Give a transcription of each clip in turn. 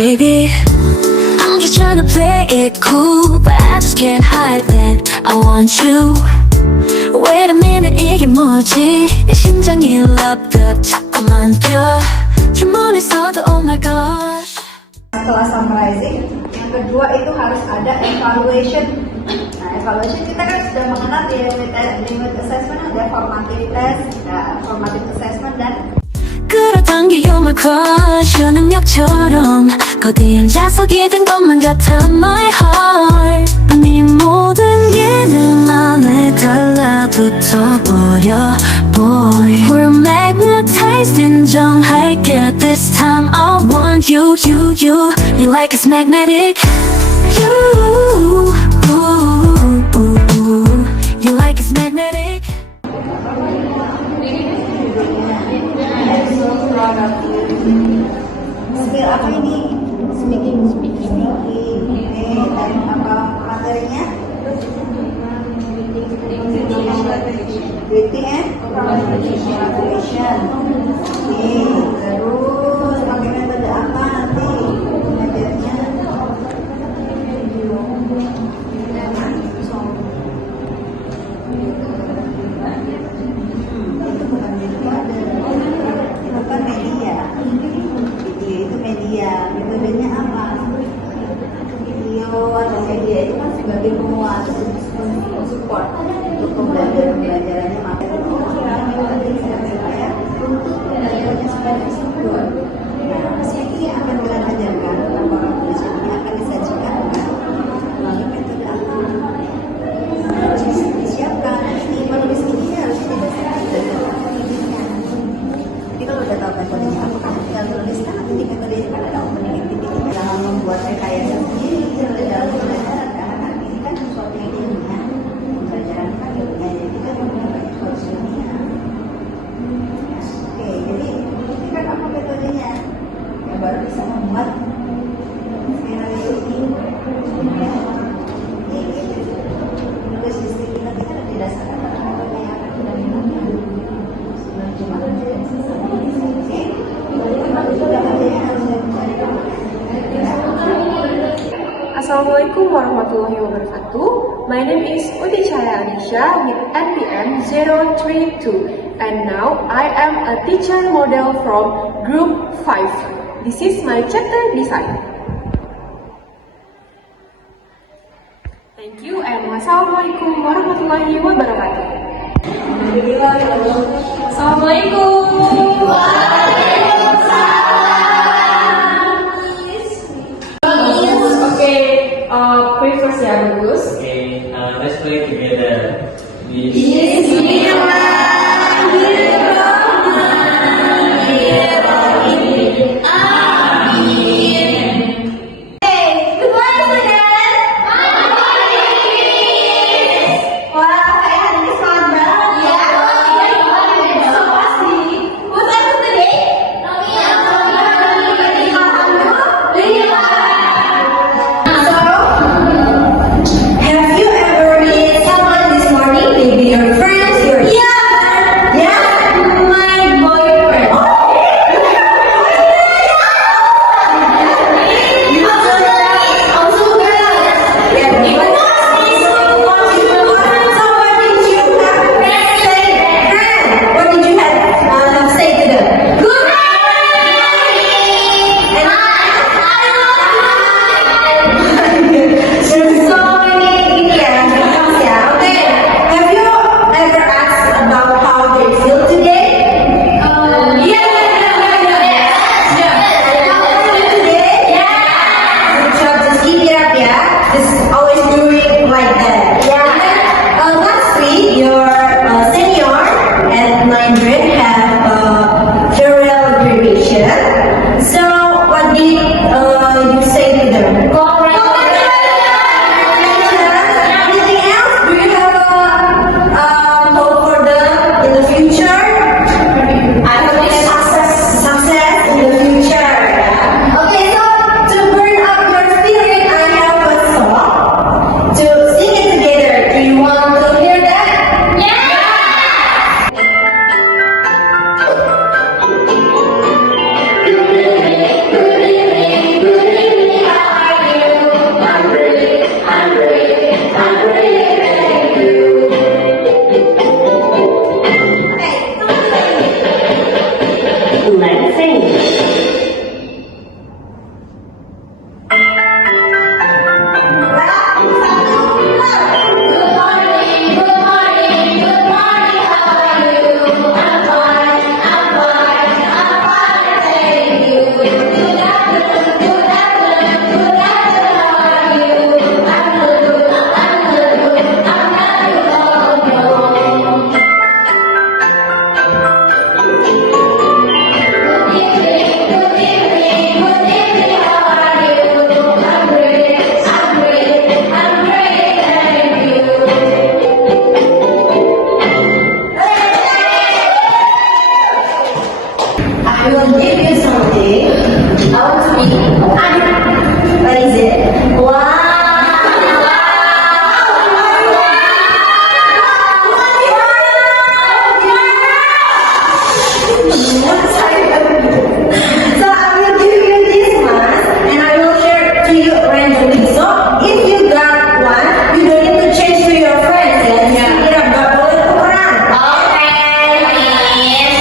baby. I'm just trying to play it cool, but I just can't hide that I want you. Wait a minute, 이게 뭐지? 내 심장이 love up 자꾸만 뛰어 주문을 써도 oh my gosh. Setelah summarizing, yang kedua itu harus ada evaluation. Nah, evaluation kita kan sudah mengenal di limit assessment, ada formative test, formative assessment dan 끌어당겨 you're my crush 능력처럼 거대한 자석이 된 것만 같아 my heart 네 모든 예능 안에 달라붙어버려 boy We're magnetized 인정할게 This time I want you You like it's magnetic You like it's magnetic skill apa ini? Speaking. Dan apa materinya? Reading and communication. Terus pakai metode apa nanti belajarnya? Itu kan media. Video itu media. Metodenya apa? Video atau media itu kan sebagai penguat support untuk pembelajarannya materi supaya belajarnya supaya secure. Nah, ini akan kita ajarkan laporan tulis ini akan disajikan melalui metode apa? Disiapkan ini menulis ini harus didasarkan. Jadi kalau udah tahu metodenya apa kan tinggal tuliskan nanti di metodenya kan ada opening activity dalam membuat rekayasa sendiri dalam pembelajaran karena ini kan sesuatu yang ilmiah pembelajaran kan ilmiah jadi kita menggunakan sesuatu ilmiah. Oke, jadi ini kan apa metodenya yang baru bisa membuat skenario ini menulis listrik kita kan didasarkan pada metode yang akan kita gunakan. Assalamualaikum warahmatullahi wabarakatuh. My name is Uti Chaya Anisha with NPM 032 and now I am a teacher model from group 5. This is my chapter design. Thank you and wassalamualaikum warahmatullahi wabarakatuh. Assalamualaikum. Pray first ya, Bagus. Okay, let's play together. will give you something. I want to be. What is it? Wow. So I will give you this mask and I will share it to you randomly. So if you got one, you don't need to change to your friends. Yeah. Gak boleh tukeran.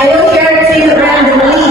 I will share it to you randomly.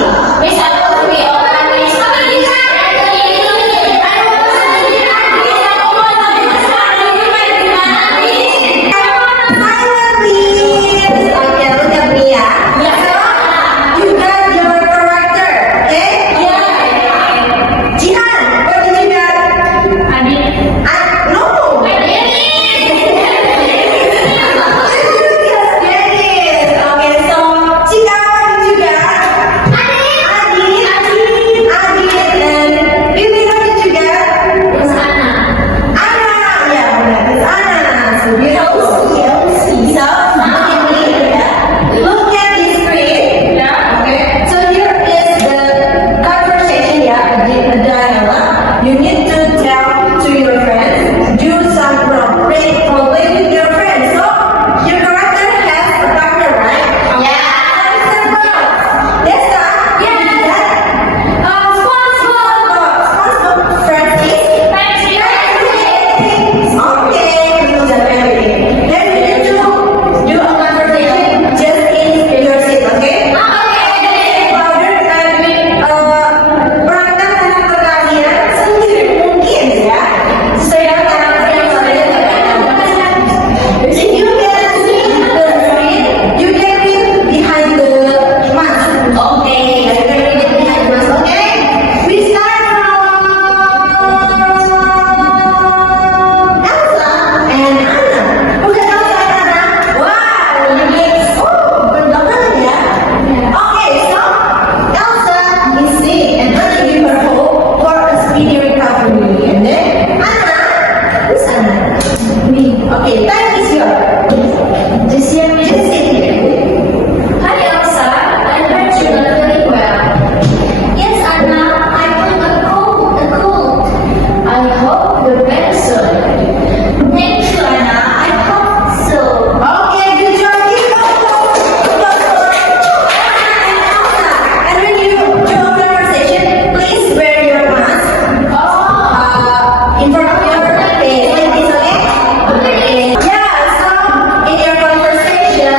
Okay, time is yours. Just sit here. Hi Elsa, I heard you're not feeling well. Yes, Anna, I feel a cold. I hope you're better soon. Thank you, Anna. I hope so. Okay, good job. And when you join conversation, please wear your mask in front of your face like this, okay? Yeah, so in your conversation,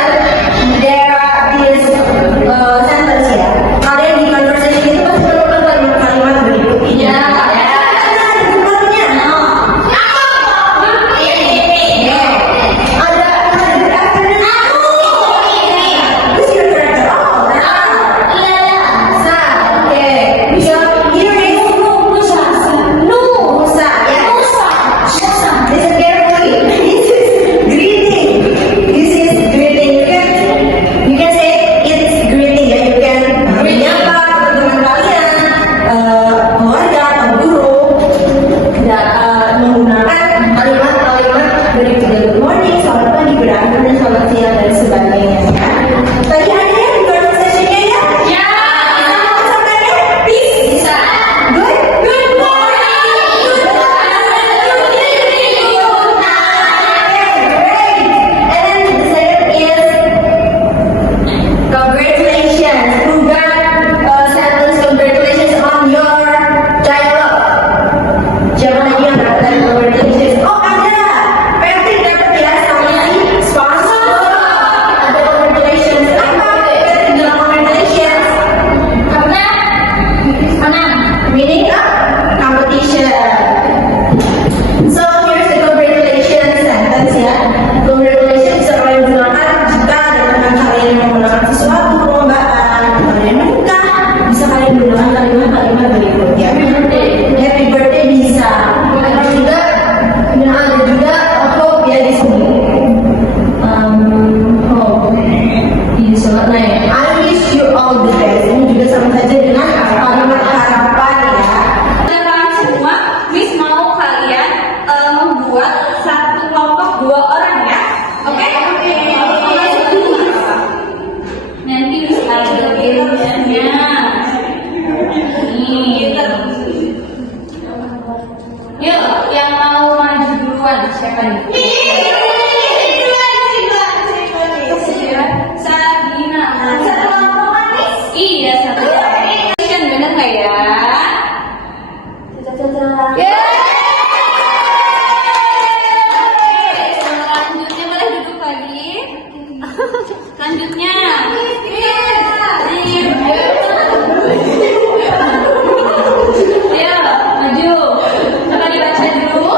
there are these sentence here. Kalian di conversation itu pasti perlu kalimat-kalimat berikut ini. Ya. Ada bukunya. Ada good afternoon. Who's your character? Oh, Sa. Okay. So here is Musa. Yeah. Listen carefully. This is greeting. You can say it's greeting ya. You can menyapa teman kalian, keluarga atau guru. Menggunakan kalimat-kalimat berikut good morning, selamat pagi, good afternoon, selamat siang dan sebagainya. Ya. Tadi ada yang di conversation-nya ya? Ya. Bisa sampai peace. Bisa. Good morning. Good great. And then the second is congratulations. Who got sentence congratulations on your dialogue? Siapa lagi yang dapat congratulations? Oh ada. Patrick dapat ya sama si sponsor. Ada congratulations. Apa? Patrick bilang congratulations. Karena Meaning competition. So here's the congratulations sentence ya. Congratulations bisa kalian gunakan jika ada teman kalian yang memenangkan sesuatu perlombaan, kalian menikah, bisa kalian gunakan kalimat-kalimat berikutnya. Happy birthday bisa. Ada juga hope ya di sini. Hope. ini sangat naik. I wish you all the best. Ini juga sama saja dengan kalimat harapan ya. Teman-teman semua, Miss mau kalian membuat satu kelompok 2 orang ya. Oke? Nanti Miss ada gamesnya. siapa nih? Sabina. Satu kelompok manis. Iya, satu kelompok. Bener nggak ya? Selanjutnya boleh duduk lagi. Selanjutnya. Ayo, maju. Coba dibaca dulu.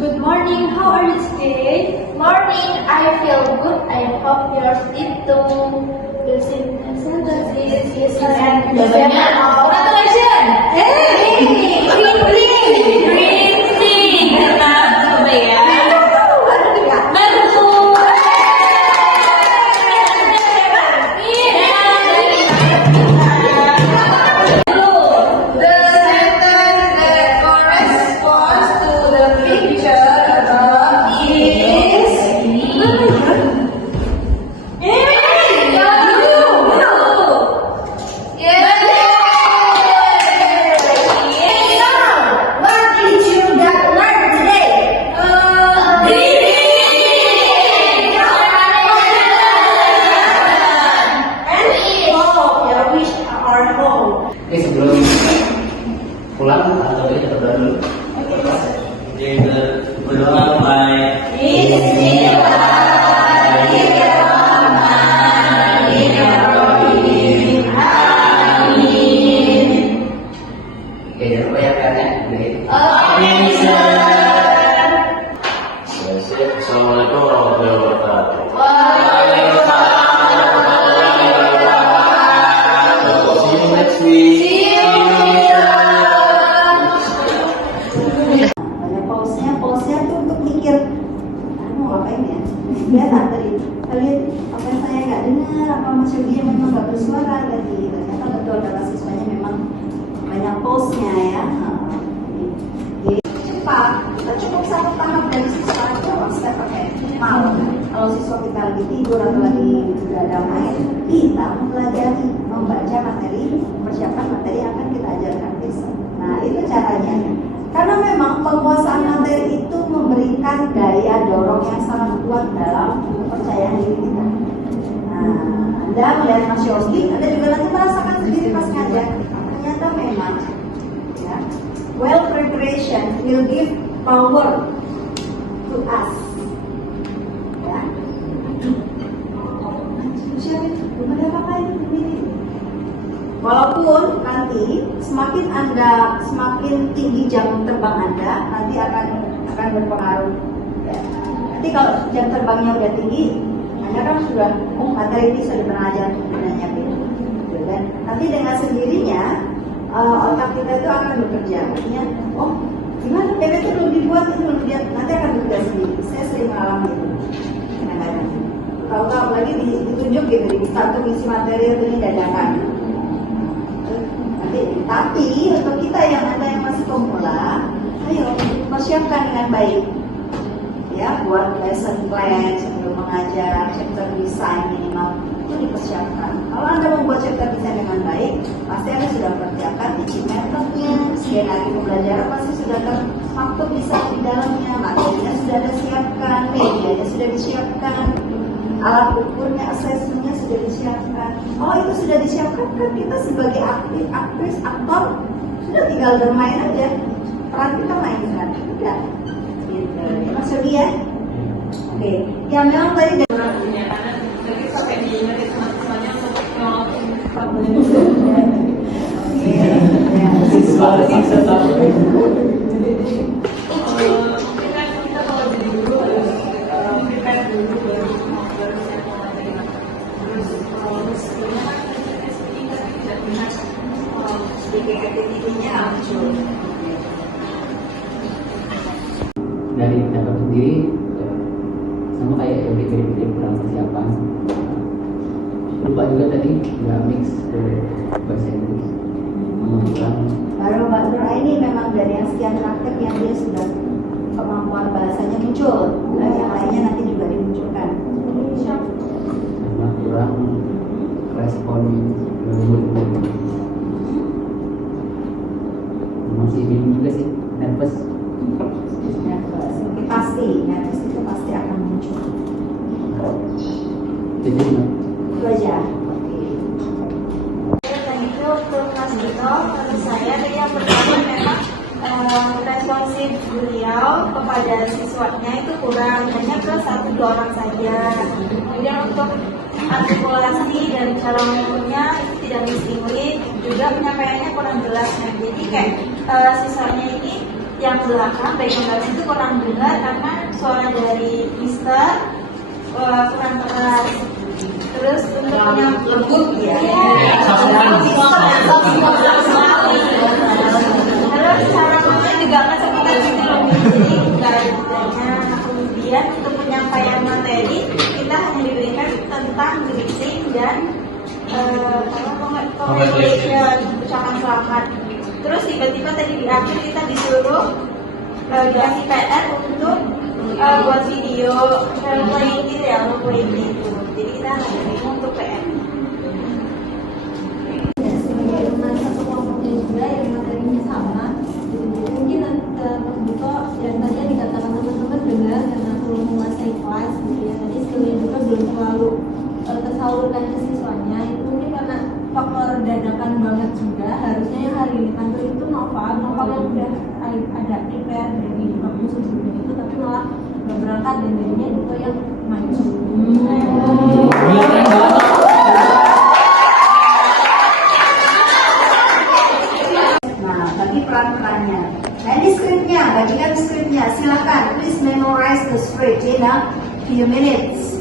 Good morning, how are you today? Morning, I feel good. I hope yours is too. The synthesis is Jawabannya, congratulations. Printing. Kita coba ya. Baru. The sentence that corresponds to the picture above is What did you learn today? Ya wish our home. Oke, sebelum pulang atau ini berdoa dulu. Oke, berdoa baik. Oke, jangan lupa ya kan ya. Assalamualaikum warahmatullahi wabarakatuh. See you next week. Banyak pausnya tuh untuk mikir, ngapain ya? Biasa tadi, kalian apa yang saya nggak dengar, apa Mas Yogi memang nggak bersuara tadi. Ternyata betul kata siswanya memang banyak pausnya ya. Jadi cepat, kita cukup satu tahap dari siswa itu step pakai mau. Kalau siswa kita lagi tidur atau lagi juga ada main, kita mempelajari, membaca materi, mempersiapkan materi yang akan kita ajarkan besok. Nah itu caranya. Karena memang penguasaan materi itu memberikan daya dorong yang sangat kuat dalam kepercayaan diri kita. Nah, Anda melihat Mas Yogi, Anda juga nanti merasakan sendiri pas ngajar. Ternyata memang, ya, well preparation will give power to us. Ya. Siapa itu? Belum ada apa-apa ini. Walaupun nanti semakin tinggi jam terbang Anda, nanti akan berpengaruh. Ya. Nanti kalau jam terbangnya udah tinggi, Anda kan sudah materi ini sudah pernah ajar sebenarnya gitu. Dan nanti dengan sendirinya otak kita itu akan bekerja. Artinya, oh gimana PP itu belum dibuat, itu belum dibuat, nanti akan bekerja sendiri. Saya sering mengalami itu. Kadang-kadang. Tahu-tahu lagi ditunjuk gitu, di satu misi materi itu ini dadakan. Tapi untuk kita yang ada yang masih pemula, ayo persiapkan dengan baik. Ya, buat lesson plan sebelum mengajar, chapter design minimal itu dipersiapkan. Kalau Anda membuat chapter design dengan baik, pasti Anda sudah persiapkan teaching methodnya, skenario pembelajaran pasti sudah termaktub bisa di dalamnya, materinya sudah ada siapkan, medianya sudah disiapkan, alat ukurnya, assessmentnya sudah disiapkan. Oh itu sudah disiapkan kan kita sebagai aktris, aktor sudah tinggal bermain aja, peran kita mainkan, udah. Gitu. Ya, Mas Yogi ya. Oke. Yang memang tadi dari dapat sendiri sama kayak yang dikirim kurang persiapan. Lupa juga tadi nggak mix ke bahasa Inggris. baru Mbak Nur ini memang dari yang sekian praktek yang dia sudah kemampuan bahasanya muncul. Nah, yang lainnya nanti juga dimunculkan. Sama kurang respon ke murid-murid. Masih bingung juga sih, nervous. Oke. responsif beliau kepada siswanya itu kurang, hanya ke 1-2 orang saja. Kemudian untuk artikulasi dan cara ngomongnya itu tidak distingguish, juga penyampaiannya kurang jelas. Nah, jadi kayak siswanya ini yang belakang background itu kurang dengar karena suara dari Mister kurang keras. Terus untuk lembut ya. Terus cara ngomongnya juga nggak seperti itu loh, jadi nggak ada bedanya. Kemudian untuk penyampaian materi kita hanya diberikan tentang greeting dan congratulation, ucapan selamat. Terus tiba-tiba tadi di akhir kita disuruh dikasih PR untuk buat video role playing gitu ya, role playing gitu. Jadi kita hanya bingung untuk PR. Sebagai teman satu kelompoknya juga yang materinya sama, mungkin Mas Buko yang tadi yang dikatakan teman-teman benar karena belum menguasai kelas gitu ya, tadi skillnya juga belum terlalu tersalurkan ke siswanya. Itu mungkin karena faktor dadakan banget juga. Harusnya yang hari ini tampil itu novel yang udah ada prepare dari waktu sebelumnya itu, tapi malah nggak berangkat dan jadinya itu yang maju. Nah, bagi peran-perannya. Nah, ini skripnya, bagikan skripnya. Silakan, please memorize the script in a few minutes.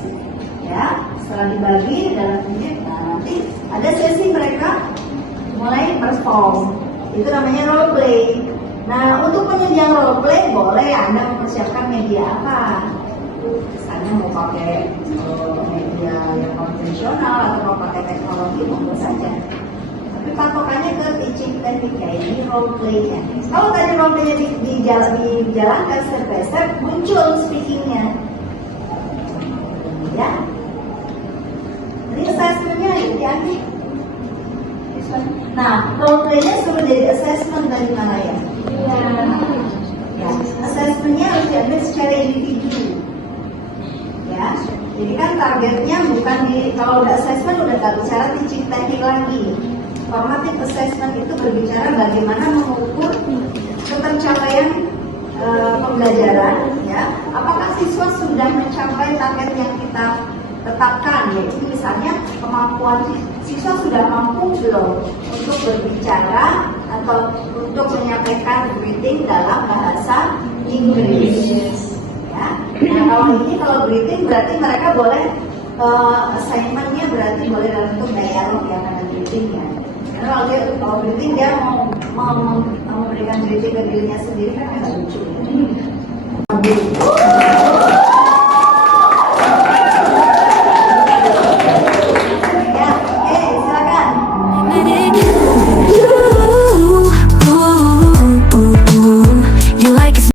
Ya, setelah dibagi dalam menit, nah nanti ada sesi mereka mulai perform. Itu namanya role play. Nah, untuk penunjang role play boleh Anda mempersiapkan media apa? Misalnya mau pakai media yang konvensional atau mau pakai teknologi, monggo saja. Tapi patokannya ke teaching teknik ya, ini role play-nya. Kalau tadi role play-nya dijalankan step by step, muncul speaking-nya. Ya. Jadi assessment-nya diambil. Nah, role play-nya suruh jadi assessment dari mana ya? Ya, assessment-nya harus diambil secara individu. Ya, jadi kan targetnya bukan kalau udah assessment udah nggak bicara teaching teknik lagi. Formative assessment itu berbicara bagaimana mengukur ketercapaian pembelajaran, ya. Apakah siswa sudah mencapai target yang kita tetapkan, yaitu misalnya kemampuan siswa sudah mampu belum untuk berbicara atau untuk menyampaikan greeting dalam bahasa Inggris. Ya. Nah, kalau greeting berarti mereka boleh assignment-nya berarti boleh dalam bentuk dialog ya, karena greeting-nya. Karena kalau greeting dia mau memberikan greeting ke dirinya sendiri kan agak lucu.